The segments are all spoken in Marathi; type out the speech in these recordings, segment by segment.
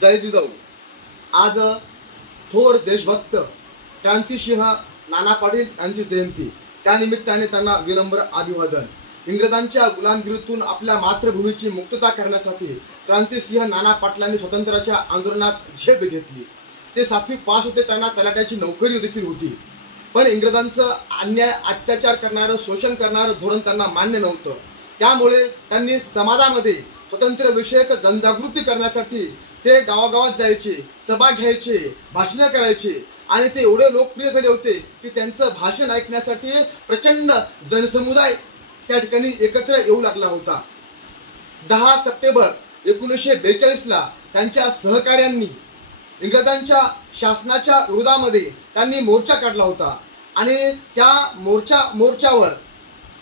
जय जिजाऊ। आज थोर देशभक्त क्रांतिसिंह नाना पाटील यांची जयंती, त्यानिमित्ताने त्यांना विनम्र अभिवादन। इंग्रजांच्या गुलामगिरीतून आपल्या मातृभूमीची मुक्तता करण्यासाठी क्रांतिसिंह नाना पाटलांनी स्वातंत्र्याच्या आंदोलनात झेप घेतली। ते 7वी पास होते, त्यांना तलाट्याची नोकरी देखील होती, पण इंग्रजांचं अन्याय अत्याचार करणारं शोषण करणारं धोरण त्यांना मान्य नव्हतं। त्यामुळे त्यांनी समाजामध्ये स्वातंत्र्य विषयक जनजागृती करण्यासाठी ते गावागावात जायचे, सभा घ्यायचे, भाषण करायचे आणि ते एवढे लोकप्रिय झाले होते की त्यांचं भाषण ऐकण्यासाठी प्रचंड जनसमुदाय त्या ठिकाणी एकत्र येऊ लागला होता। 10 सप्टेंबर 1942 ला त्यांच्या सहकाऱ्यांनी इंग्रजांच्या शासनाच्या विरोधामध्ये त्यांनी मोर्चा काढला होता आणि त्या मोर्चावर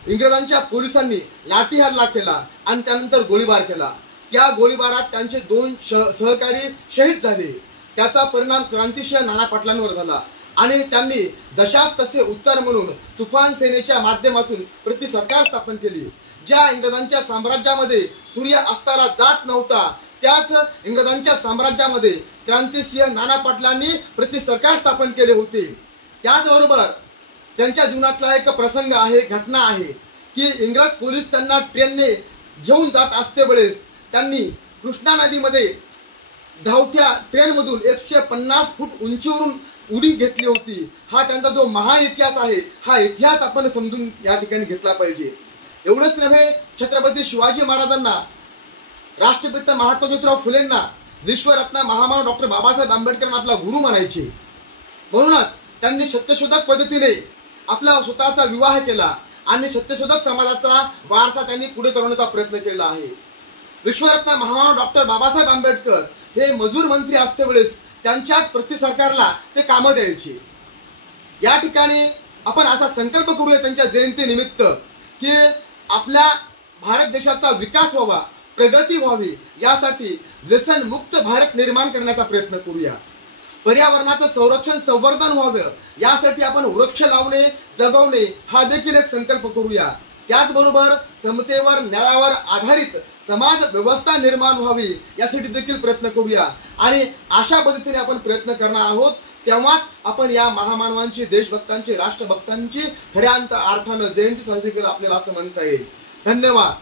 इंग्रजांच्या पोलिसांनी लाठी हल्ला केला आणि त्यानंतर गोळीबार केला। त्या गोळीबारात त्यांचे 2 सहकारी शहीद झाले। त्याचा परिणाम क्रांतिसिंह नाना पाटलांवर झाला आणि त्यांनी जशास तसे उत्तर म्हणून तुफान सेनेच्या माध्यमातून प्रति सरकार स्थापन केली। ज्या इंग्रजांच्या साम्राज्यामध्ये सूर्य अस्ताला जात नव्हता, त्याच इंग्रजांच्या साम्राज्यामध्ये क्रांतिसिंह नाना पाटलांनी प्रति सरकार स्थापन केले होते। त्याचबरोबर त्यांच्या जीवनातला एक प्रसंग आहे, घटना आहे की इंग्रज पोलीस त्यांना ट्रेनने घेऊन जात असते वेळेस त्यांनी कृष्णा नदीमध्ये धावत्या ट्रेनमधून 150 फूट उंचीवरून उडी घेतली होती। हा त्यांचा जो महाइतिहास आहे, हा इतिहास आपण समजून या ठिकाणी घेतला पाहिजे। एवढंच नव्हे, छत्रपती शिवाजी महाराजांना, राष्ट्रपिता महात्मा ज्योतिराव फुलेंना, विश्वरत्न महामानव डॉक्टर बाबासाहेब आंबेडकरांना आपला गुरु म्हणायचे। म्हणूनच त्यांनी सत्यशोधक पद्धतीने आपला स्वतःचा विवाह केला आणि सत्यशोधक समाजाचा वारसा त्यांनी पुढे करण्याचा प्रयत्न केला आहे। विश्वरत्न महामानव डॉक्टर बाबासाहेब आंबेडकर हे मजूर मंत्री असते वेळेस त्यांच्याच प्रति सरकारला ते कामं द्यायचे। या ठिकाणी आपण असा संकल्प करूया त्यांच्या जयंतीनिमित्त की आपल्या भारत देशाचा विकास व्हावा, प्रगती व्हावी, यासाठी व्यसनमुक्त भारत निर्माण करण्याचा प्रयत्न करूया। पर्यावरणाचं संरक्षण संवर्धन व्हावं, यासाठी आपण वृक्ष लावणे, जगवणे हा देखील एक संकल्प करूया। त्याचबरोबर समतेवर, न्यायावर आधारित समाज व्यवस्था निर्माण व्हावी, यासाठी देखील प्रयत्न करूया आणि अशा पद्धतीने आपण प्रयत्न करणार आहोत। तेव्हाच आपण या महामानवांची, देशभक्तांची, राष्ट्रभक्तांची खऱ्या अर्थानं जयंती साजरी केली आपल्याला असं म्हणता येईल। धन्यवाद।